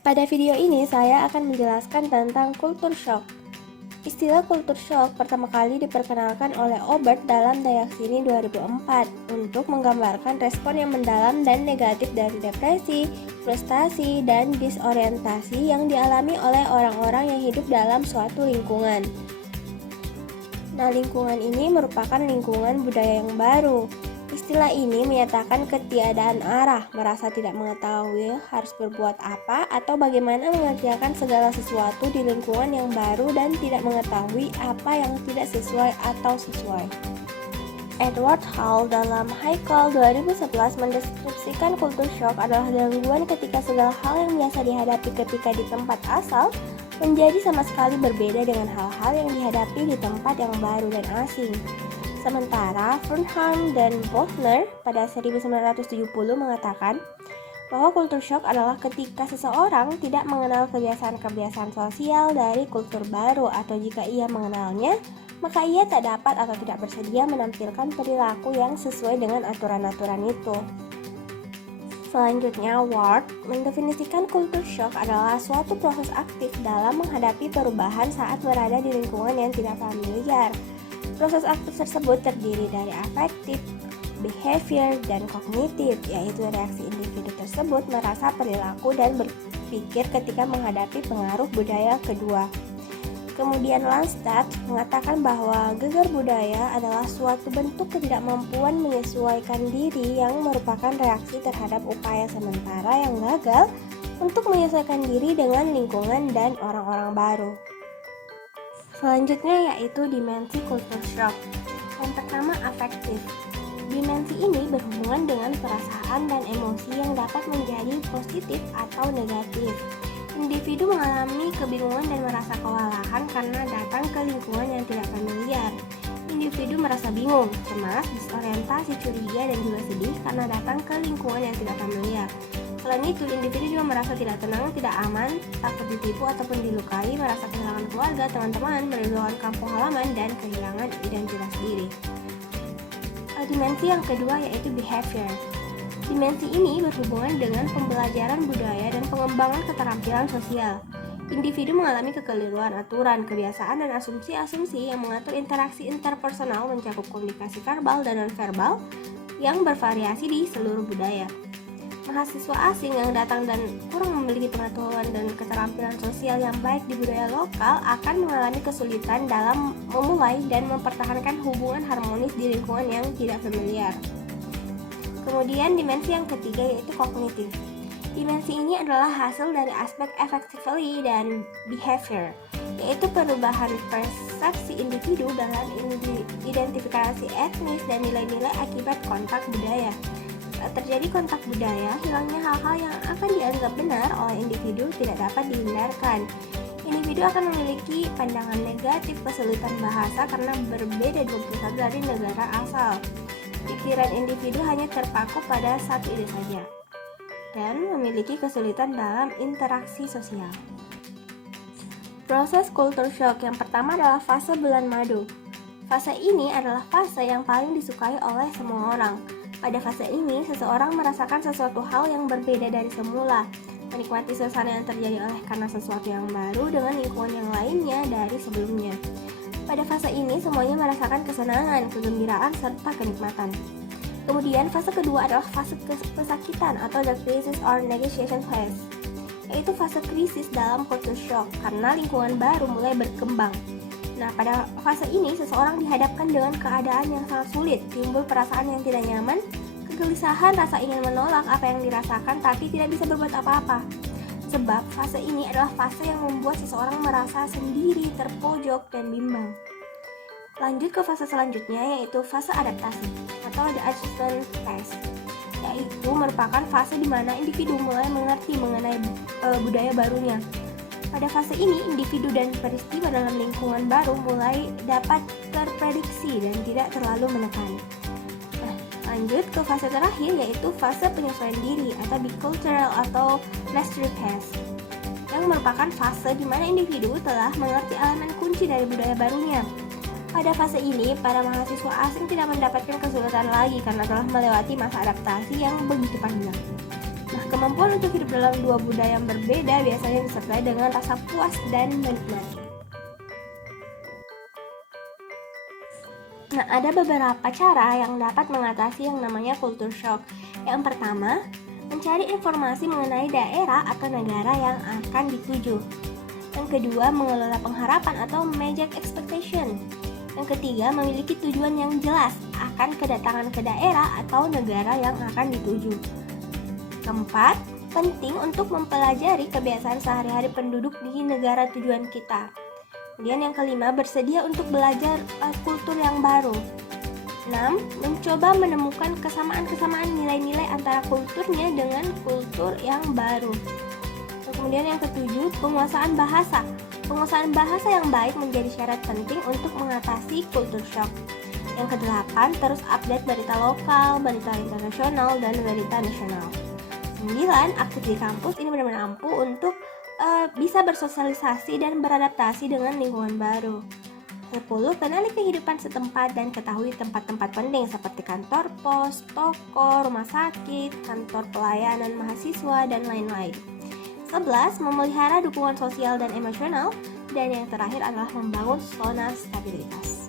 Pada video ini saya akan menjelaskan tentang culture shock. Istilah culture shock pertama kali diperkenalkan oleh Obert dalam Dayaksini 2004 untuk menggambarkan respon yang mendalam dan negatif dari depresi, frustasi, dan disorientasi yang dialami oleh orang-orang yang hidup dalam suatu lingkungan. Nah, lingkungan ini merupakan lingkungan budaya yang baru. Istilah ini menyatakan ketiadaan arah, merasa tidak mengetahui harus berbuat apa atau bagaimana mengerjakan segala sesuatu di lingkungan yang baru dan tidak mengetahui apa yang tidak sesuai atau sesuai. Edward Hall dalam Haikal 2011 mendeskripsikan culture shock adalah gangguan ketika segala hal yang biasa dihadapi ketika di tempat asal menjadi sama sekali berbeda dengan hal-hal yang dihadapi di tempat yang baru dan asing. Sementara Fernham dan Bochner pada 1970 mengatakan bahwa culture shock adalah ketika seseorang tidak mengenal kebiasaan-kebiasaan sosial dari kultur baru, atau jika ia mengenalnya, maka ia tak dapat atau tidak bersedia menampilkan perilaku yang sesuai dengan aturan-aturan itu. Selanjutnya, Ward mendefinisikan culture shock adalah suatu proses aktif dalam menghadapi perubahan saat berada di lingkungan yang tidak familiar. Proses aktif tersebut terdiri dari afektif, behavior, dan kognitif, yaitu reaksi individu tersebut merasa, perilaku, dan berpikir ketika menghadapi pengaruh budaya kedua. Kemudian Landstad mengatakan bahwa gegar budaya adalah suatu bentuk ketidakmampuan menyesuaikan diri yang merupakan reaksi terhadap upaya sementara yang gagal untuk menyesuaikan diri dengan lingkungan dan orang-orang baru. Selanjutnya yaitu dimensi culture shock. Yang pertama, afektif. Dimensi ini berhubungan dengan perasaan dan emosi yang dapat menjadi positif atau negatif. Individu mengalami kebingungan dan merasa kewalahan karena datang ke lingkungan yang tidak familiar. Individu merasa bingung, cemas, disorientasi, curiga, dan juga sedih karena datang ke lingkungan yang tidak familiar. Selain itu, individu juga merasa tidak tenang, tidak aman, takut ditipu ataupun dilukai, merasa kehilangan keluarga, teman-teman, merindukan kampung halaman, dan kehilangan identitas diri. Dimensi yang kedua yaitu behavior. Dimensi ini berhubungan dengan pembelajaran budaya dan pengembangan keterampilan sosial. Individu mengalami kekeliruan aturan, kebiasaan, dan asumsi-asumsi yang mengatur interaksi interpersonal mencakup komunikasi verbal dan non-verbal yang bervariasi di seluruh budaya. Mahasiswa asing yang datang dan kurang memiliki pengetahuan dan keterampilan sosial yang baik di budaya lokal akan mengalami kesulitan dalam memulai dan mempertahankan hubungan harmonis di lingkungan yang tidak familiar. Kemudian dimensi yang ketiga yaitu kognitif. Dimensi ini adalah hasil dari aspek affectivity dan behavior, yaitu perubahan persepsi individu dalam identifikasi etnis dan nilai-nilai akibat kontak budaya. Saat terjadi kontak budaya, hilangnya hal-hal yang akan dianggap benar oleh individu tidak dapat dihindarkan. Individu akan memiliki pandangan negatif, kesulitan bahasa karena berbeda 21 dari negara asal. Pikiran individu hanya terpaku pada satu ide saja dan memiliki kesulitan dalam interaksi sosial. Proses culture shock yang pertama adalah fase bulan madu. Fase ini adalah fase yang paling disukai oleh semua orang. Pada fase ini, seseorang merasakan sesuatu hal yang berbeda dari semula, menikmati suasana yang terjadi oleh karena sesuatu yang baru dengan lingkungan yang lainnya dari sebelumnya. Pada fase ini, semuanya merasakan kesenangan, kegembiraan, serta kenikmatan. Kemudian, fase kedua adalah fase kesakitan atau the crisis or negotiation phase, yaitu fase krisis dalam culture shock karena lingkungan baru mulai berkembang. Nah, pada fase ini, seseorang dihadapkan dengan keadaan yang sangat sulit, timbul perasaan yang tidak nyaman, kegelisahan, rasa ingin menolak apa yang dirasakan tapi tidak bisa berbuat apa-apa. Sebab fase ini adalah fase yang membuat seseorang merasa sendiri, terpojok, dan bimbang. Lanjut ke fase selanjutnya yaitu fase adaptasi atau the adjustment phase, yaitu merupakan fase di mana individu mulai mengerti mengenai budaya barunya. Pada fase ini, individu dan peristiwa dalam lingkungan baru mulai dapat terprediksi dan tidak terlalu menekan. Nah, lanjut ke fase terakhir yaitu fase penyesuaian diri atau bicultural atau mastery phase, yang merupakan fase di mana individu telah mengerti elemen kunci dari budaya barunya. Pada fase ini, para mahasiswa asing tidak mendapatkan kesulitan lagi karena telah melewati masa adaptasi yang begitu panjang. Nah, kemampuan untuk hidup dalam dua budaya yang berbeda biasanya disertai dengan rasa puas dan menikmati. Nah, ada beberapa cara yang dapat mengatasi yang namanya culture shock. Yang pertama, mencari informasi mengenai daerah atau negara yang akan dituju. Yang kedua, mengelola pengharapan atau manage expectation. Yang ketiga, memiliki tujuan yang jelas akan kedatangan ke daerah atau negara yang akan dituju. Keempat, penting untuk mempelajari kebiasaan sehari-hari penduduk di negara tujuan kita. Kemudian yang kelima, bersedia untuk belajar kultur yang baru. 6. Mencoba menemukan kesamaan-kesamaan nilai-nilai antara kulturnya dengan kultur yang baru. Kemudian yang ketujuh, penguasaan bahasa. Penguasaan bahasa yang baik menjadi syarat penting untuk mengatasi culture shock. Yang kedelapan, terus update berita lokal, berita internasional, dan berita nasional. 9. Aktif di kampus ini benar-benar ampuh untuk bisa bersosialisasi dan beradaptasi dengan lingkungan baru. 10. Kenali kehidupan setempat dan ketahui tempat-tempat penting seperti kantor pos, toko, rumah sakit, kantor pelayanan mahasiswa, dan lain-lain. 11. Memelihara dukungan sosial dan emosional. Dan yang terakhir adalah membangun zona stabilitas.